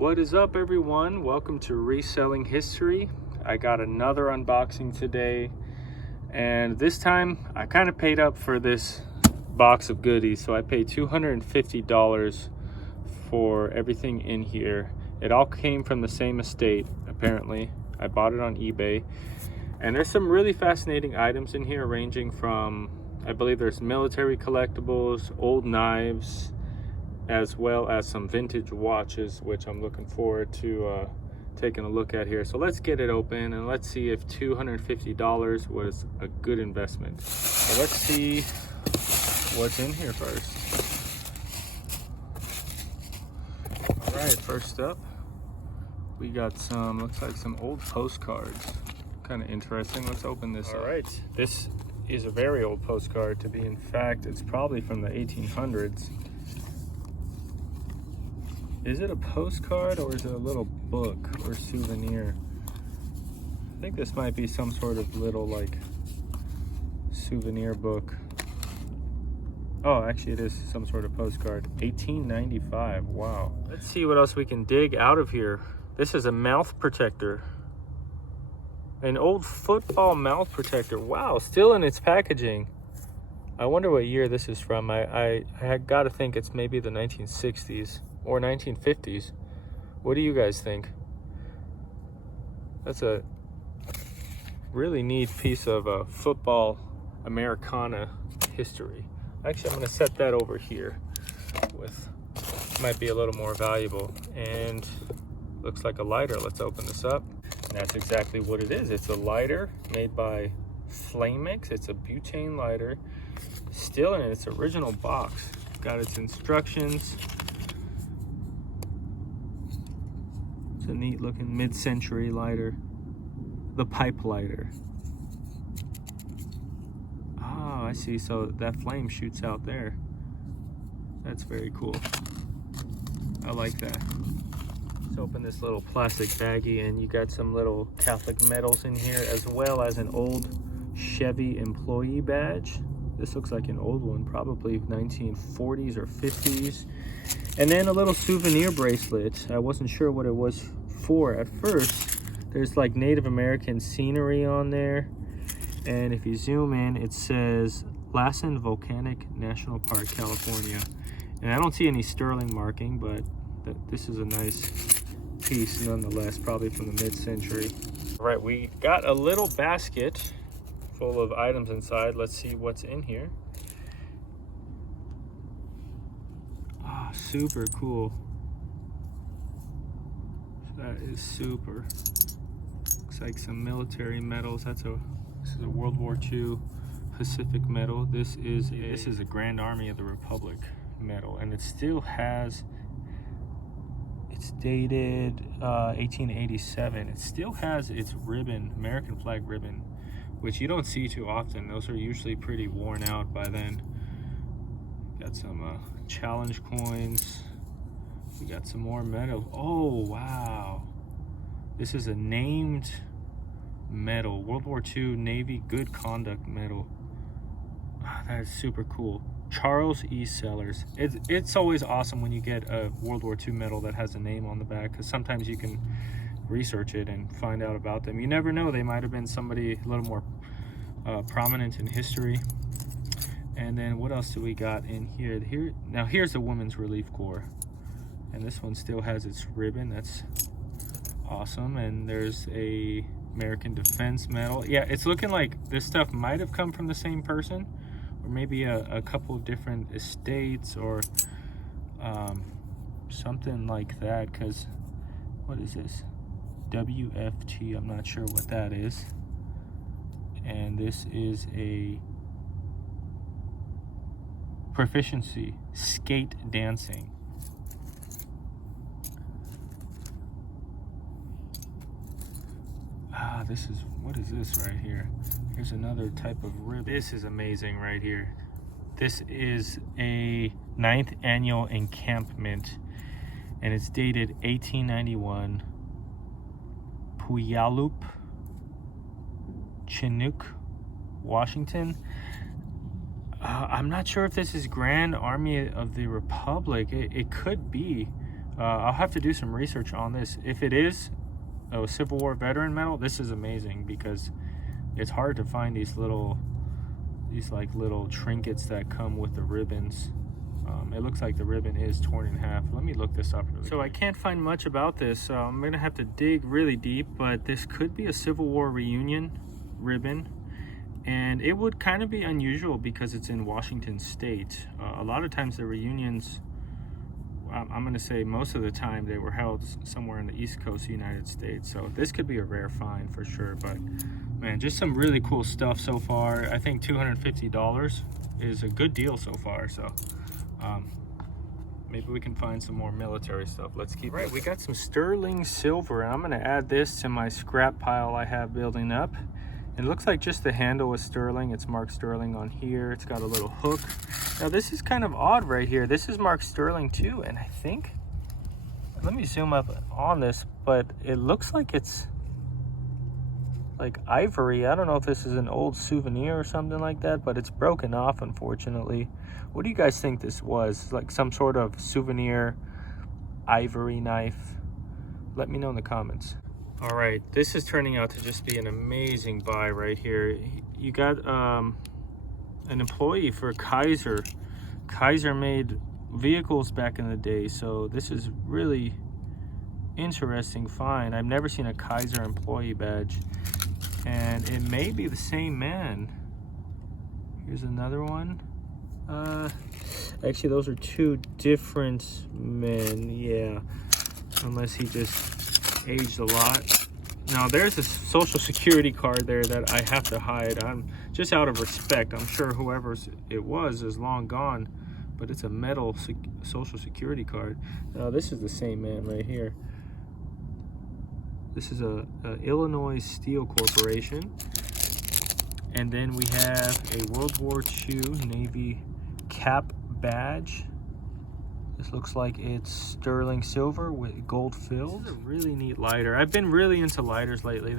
What is up, everyone? Welcome to Reselling History. I got another unboxing today, and this time I kind of paid up for this box of goodies. So I paid $250 for everything in here. It all came from the same estate, apparently. I bought it on eBay, and there's some really fascinating items in here, ranging from, I believe there's military collectibles, old knives, as well as some vintage watches, which I'm looking forward to taking a look at here. So let's get it open and let's see if $250 was a good investment. So let's see what's in here first. All right, first up, we got some, looks like some old postcards. Kind of interesting. Let's open this up. All right, this is a very old postcard. To be in fact, it's probably from the 1800s. Is it a postcard or is it a little book or souvenir? I think this might be some sort of little like souvenir book. Oh, actually it is some sort of postcard. 1895, wow. Let's see what else we can dig out of here. This is a mouth protector. An old football mouth protector. Wow, still in its packaging. I wonder what year this is from. I got to think it's maybe the 1960s. Or 1950s. What do you guys think? That's a really neat piece of football Americana history. Actually, I'm going to set that over here. Might be a little more valuable. And looks like a lighter. Let's open this up. And that's exactly what it is. It's a lighter made by Flamix. It's a butane lighter, still in its original box. Got its instructions. It's a neat looking mid-century lighter. The pipe lighter. Oh, I see. So that flame shoots out there. That's very cool. I like that. Let's open this little plastic baggie, and you got some little Catholic medals in here, as well as an old Chevy employee badge. This looks like an old one, probably 1940s or 50s. And then a little souvenir bracelet. I wasn't sure what it was for at first. There's like Native American scenery on there. And if you zoom in, it says Lassen Volcanic National Park, California. And I don't see any sterling marking, but this is a nice piece nonetheless, probably from the mid-century. All right, we got a little basket full of items inside. Let's see what's in here. Ah, super cool. That is super. Looks like some military medals. This is a World War II Pacific medal. This is a Grand Army of the Republic medal, and it still has, it's dated 1887. It still has its ribbon, American flag ribbon, which you don't see too often. Those are usually pretty worn out by then. Got some challenge coins. We got some more medals. Oh, wow. This is a named medal. World War II Navy Good Conduct Medal. Oh, that is super cool. Charles E. Sellers. It's always awesome when you get a World War II medal that has a name on the back, because sometimes you can research it and find out about them. You never know, they might have been somebody a little more prominent in history. And then what else do we got in here? Now here's the Women's Relief Corps, and this one still has its ribbon. That's awesome. And there's a American Defense Medal. Yeah, it's looking like this stuff might have come from the same person, or maybe a couple of different estates, or something like that. Because what is this? WFT, I'm not sure what that is. And this is a proficiency, skate dancing. Ah, what is this right here? Here's another type of ribbon. This is amazing right here. This is a 9th annual encampment, and it's dated 1891. Puyallup, Chinook, Washington. I'm not sure if this is Grand Army of the Republic. It could be. I'll have to do some research on this. If it is a Civil War veteran medal, this is amazing because it's hard to find these little trinkets that come with the ribbons. It looks like the ribbon is torn in half. Let me look this up really quick. So I can't find much about this, so I'm gonna have to dig really deep, but this could be a Civil War reunion ribbon, and it would kind of be unusual because it's in Washington State. A lot of times the reunions, I'm gonna say most of the time, they were held somewhere in the East Coast of the United States, so this could be a rare find for sure. But man, just some really cool stuff so far. I think $250 is a good deal so far, so maybe we can find some more military stuff. Let's keep right. We got some sterling silver, and I'm going to add this to my scrap pile I have building up. It looks like just the handle is sterling. It's marked sterling on here. It's got a little hook. Now this is kind of odd right here. This is marked sterling too, and I think, let me zoom up on this, but it looks like it's like ivory. I don't know if this is an old souvenir or something like that, but it's broken off, unfortunately. What do you guys think this was? Like some sort of souvenir ivory knife? Let me know in the comments. All right, this is turning out to just be an amazing buy right here. You got an employee for Kaiser. Kaiser made vehicles back in the day, so this is really interesting find. I've never seen a Kaiser employee badge, and it may be the same man. Here's another one. Actually, those are two different men. Yeah, unless he just aged a lot. Now there's a social security card there that I have to hide. I'm just out of respect. I'm sure whoever it was is long gone, but it's a metal social security card. Now this is the same man right here. This is a Illinois Steel Corporation. And then we have a World War II Navy cap badge. This looks like it's sterling silver with gold filled. This is a really neat lighter. I've been really into lighters lately.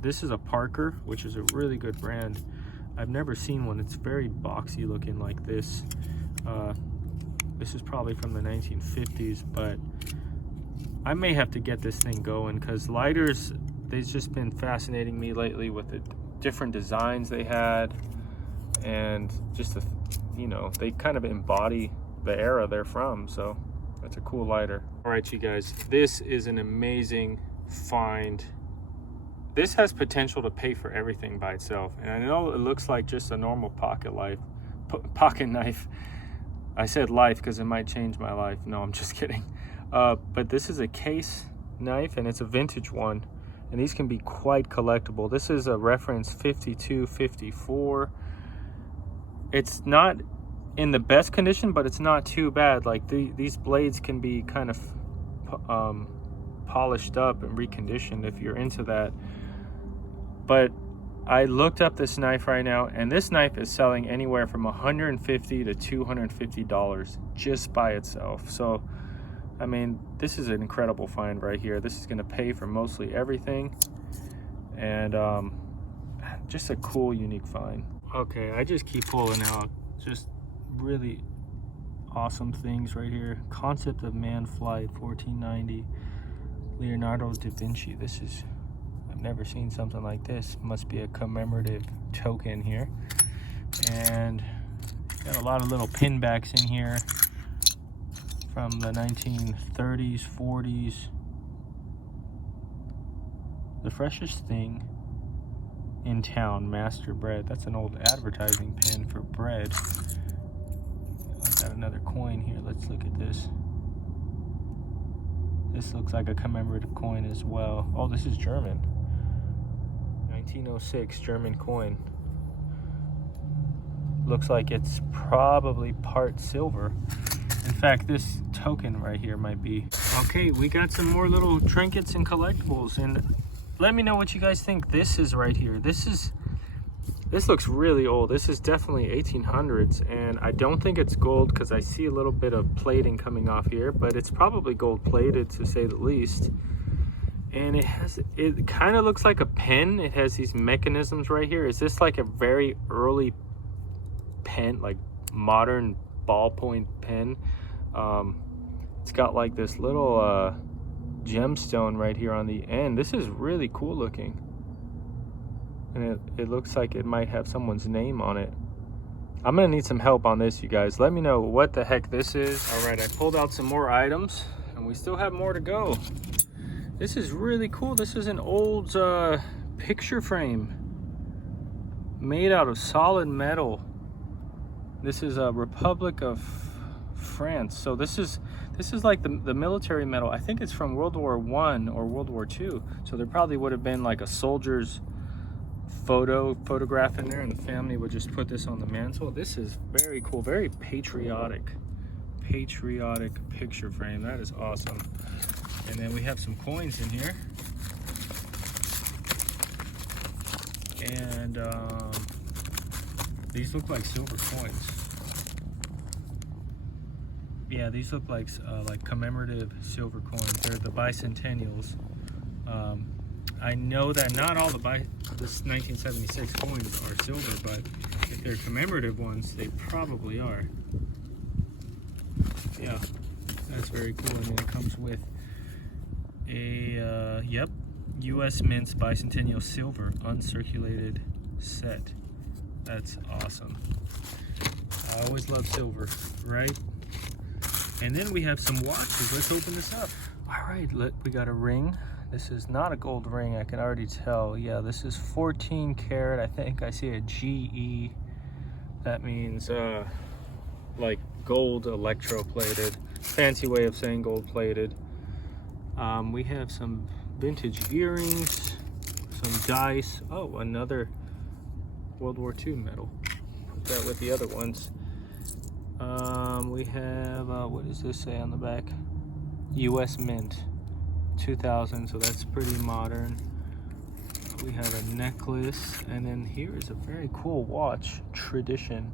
This is a Parker, which is a really good brand. I've never seen one. It's very boxy looking like this. This is probably from the 1950s, but I may have to get this thing going because lighters, they've just been fascinating me lately with the different designs they had, and just the, you know, they kind of embody the era they're from, so that's a cool lighter. All right, you guys, this is an amazing find. This has potential to pay for everything by itself, and I know it looks like just a normal pocket knife. I said life because it might change my life. No, I'm just kidding. But this is a case knife, and it's a vintage one, and these can be quite collectible. This is a reference 52-54. It's not in the best condition, but it's not too bad. Like these blades can be kind of polished up and reconditioned if you're into that. But I looked up this knife right now, and this knife is selling anywhere from $150 to $250 just by itself. So I mean, this is an incredible find right here. This is going to pay for mostly everything, and just a cool, unique find. Okay, I just keep pulling out just really awesome things right here. Concept of Man Flight, 1490, Leonardo da Vinci. This is, I've never seen something like this. Must be a commemorative token here. And got a lot of little pinbacks in here from the 1930s, 40s. The freshest thing in town, Master Bread. That's an old advertising pin for bread. I got another coin here. Let's look at this. This looks like a commemorative coin as well. Oh, this is German. 1906 German coin. Looks like it's probably part silver. In fact, this token right here might be. Okay, we got some more little trinkets and collectibles, and let me know what you guys think. This is right here. This looks really old. This is definitely 1800s, and I don't think it's gold because I see a little bit of plating coming off here, but it's probably gold plated to say the least. And it kind of looks like a pen. It has these mechanisms right here. Is this like a very early pen, like modern ballpoint pen? It's got like this little gemstone right here on the end. This is really cool looking. And it looks like it might have someone's name on it. I'm gonna need some help on this, you guys. Let me know what the heck this is. All right, I pulled out some more items and we still have more to go. This is really cool. This is an old picture frame made out of solid metal. This is a Republic of France. So this is like the military metal. I think it's from World War I or World War II. So there probably would have been like a soldier's photograph in there, and the family would just put this on the mantle. This is very cool, very patriotic picture frame. That is awesome. And then we have some coins in here, and these look like silver coins. Yeah, these look like commemorative silver coins. They're the bicentennials. I know that not all this 1976 coins are silver, but if they're commemorative ones, they probably are. Yeah, that's very cool. And then it comes with a, yep, U.S. Mint's Bicentennial Silver Uncirculated Set. That's awesome. I always love silver, right? And then we have some watches. Let's open this up. All right, we got a ring. This is not a gold ring, I can already tell. Yeah, this is 14 karat. I think I see a GE. That means like gold electroplated. Fancy way of saying gold plated. We have some vintage earrings, some dice. Oh, another World War II medal. Put that with the other ones. We have, what does this say on the back? U.S. Mint 2000, so that's pretty modern. We have a necklace, and then here is a very cool watch, Tradition.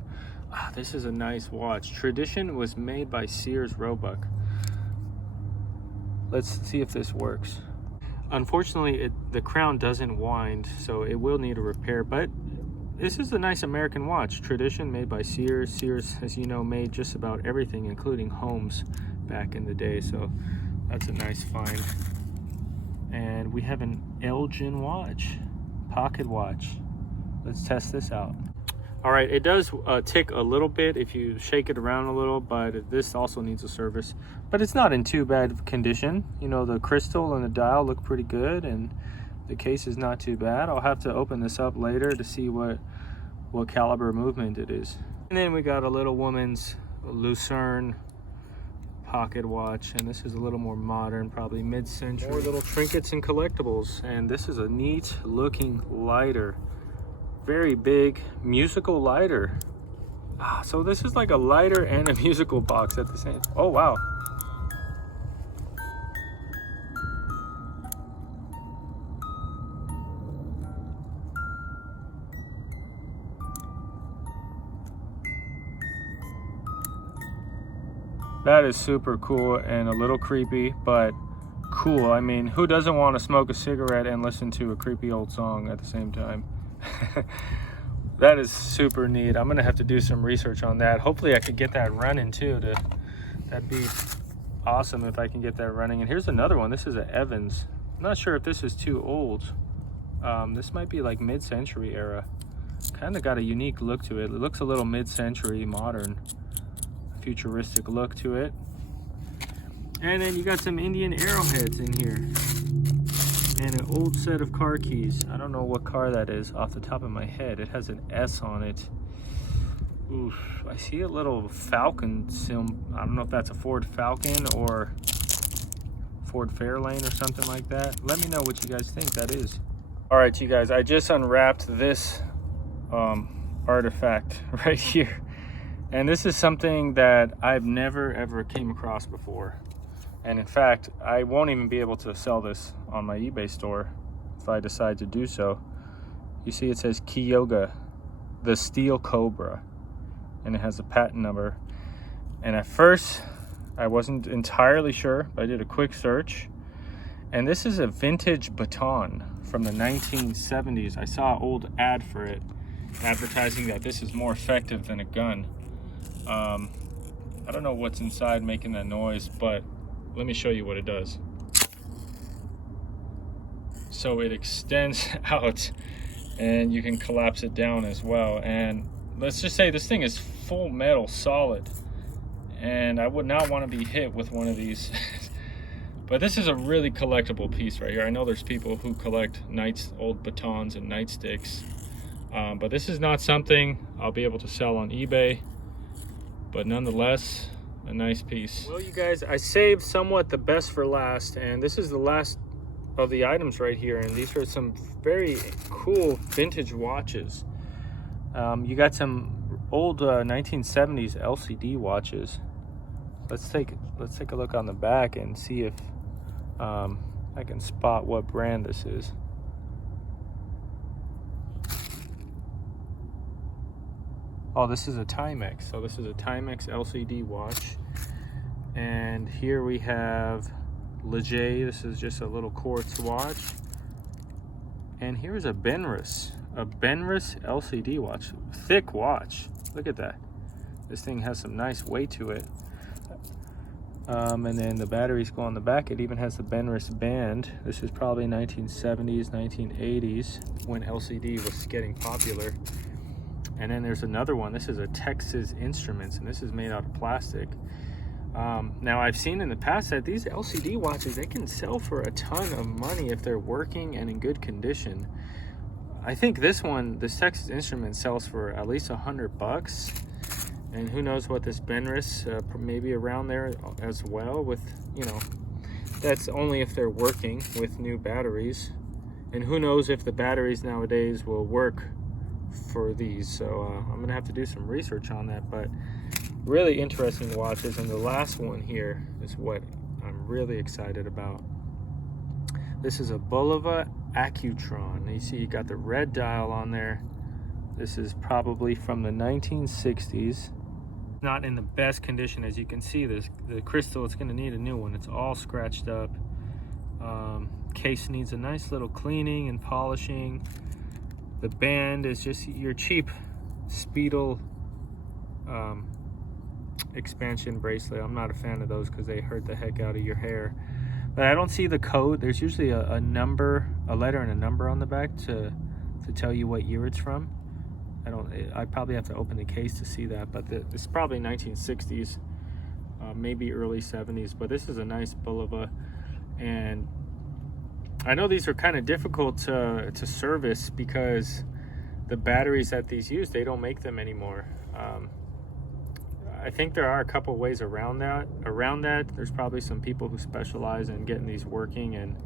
This is a nice watch. Tradition was made by Sears Roebuck. Let's see if this works. Unfortunately, the crown doesn't wind, so it will need a repair, but this is a nice American watch. Tradition, made by Sears. Sears, as you know, made just about everything, including homes back in the day, so that's a nice find. And we have an Elgin watch, pocket watch. Let's test this out. All right, it does tick a little bit if you shake it around a little, but this also needs a service. But it's not in too bad of condition. You know, the crystal and the dial look pretty good, and the case is not too bad. I'll have to open this up later to see what caliber movement it is. And then we got a little woman's Lucerne pocket watch, and this is a little more modern, probably mid-century. More little trinkets and collectibles, and this is a neat looking lighter. Very big musical lighter. So this is like a lighter and a musical box at the same. Oh wow. That is super cool and a little creepy, but cool. I mean, who doesn't want to smoke a cigarette and listen to a creepy old song at the same time? That is super neat. I'm gonna have to do some research on that. Hopefully I could get that running too. That'd be awesome if I can get that running. And here's another one. This is an Evans. I'm not sure if this is too old. This might be like mid-century era. Kind of got a unique look to it. It looks a little mid-century modern, futuristic look to it. And then you got some Indian arrowheads in here, and an old set of car keys. I don't know what car that is off the top of my head. It has an S on it. Oof, I see a little Falcon sim. I don't know if that's a Ford Falcon or Ford Fairlane or something like that. Let me know what you guys think that is. All right, you guys, I just unwrapped this artifact right here. And this is something that I've never ever came across before. And in fact, I won't even be able to sell this on my eBay store if I decide to do so. You see it says Kyoga, the Steel Cobra, and it has a patent number. And at first, I wasn't entirely sure, but I did a quick search. And this is a vintage baton from the 1970s. I saw an old ad for it, advertising that this is more effective than a gun. I don't know what's inside making that noise, but let me show you what it does. So it extends out, and you can collapse it down as well. And let's just say this thing is full metal, solid, and I would not want to be hit with one of these. But this is a really collectible piece right here. I know there's people who collect old batons and nightsticks, but this is not something I'll be able to sell on eBay, but nonetheless, a nice piece. Well, you guys, I saved somewhat the best for last, and this is the last of the items right here, and these are some very cool vintage watches. You got some old 1970s LCD watches. Let's take a look on the back and see if I can spot what brand this is. Oh, this is a Timex. So this is a Timex LCD watch, and here we have Leger. This is just a little quartz watch, and here's a Benris LCD watch, thick watch. Look at that. This thing has some nice weight to it. And then the batteries go on the back. It even has the Benris band. This is probably 1970s, 1980s when LCD was getting popular. And then there's another one. This is a Texas Instruments, and this is made out of plastic. Now, I've seen in the past that these LCD watches, they can sell for a ton of money if they're working and in good condition. I think this Texas Instruments sells for at least $100. And who knows what this Benris, maybe around there as well with, you know, that's only if they're working with new batteries. And who knows if the batteries nowadays will work for these. So I'm going to have to do some research on that. But really interesting watches, and the last one here is what I'm really excited about. This is a Bulova Accutron. You see you got the red dial on there. This is probably from the 1960s. Not in the best condition, as you can see. The crystal, it's going to need a new one. It's all scratched up. Case needs a nice little cleaning and polishing. The band is just your cheap Speedle expansion bracelet. I'm not a fan of those because they hurt the heck out of your hair. But I don't see the code. There's usually a number, a letter and a number on the back to tell you what year it's from. I probably have to open the case to see that, but it's probably 1960s, maybe early 70s. But this is a nice Bulova, and I know these are kind of difficult to service because the batteries that these use, they don't make them anymore. I think there are a couple ways around that. There's probably some people who specialize in getting these working and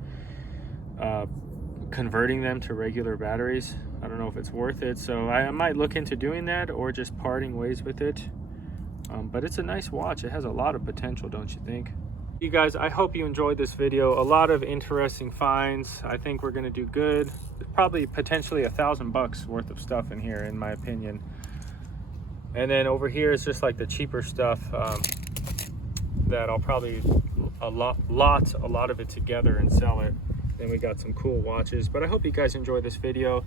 converting them to regular batteries. I don't know if it's worth it, so I might look into doing that or just parting ways with it. But it's a nice watch. It has a lot of potential, don't you think? You guys, I hope you enjoyed this video. A lot of interesting finds. I think we're gonna do good. Probably potentially $1,000 worth of stuff in here, in my opinion. And then over here is just like the cheaper stuff that I'll probably a lot of it together and sell it. Then we got some cool watches. But I hope you guys enjoyed this video.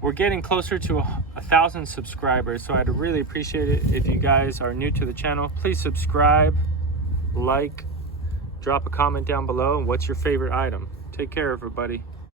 We're getting closer to 1,000 subscribers, so I'd really appreciate it if you guys are new to the channel. Please subscribe, like, drop a comment down below, and what's your favorite item. Take care, everybody.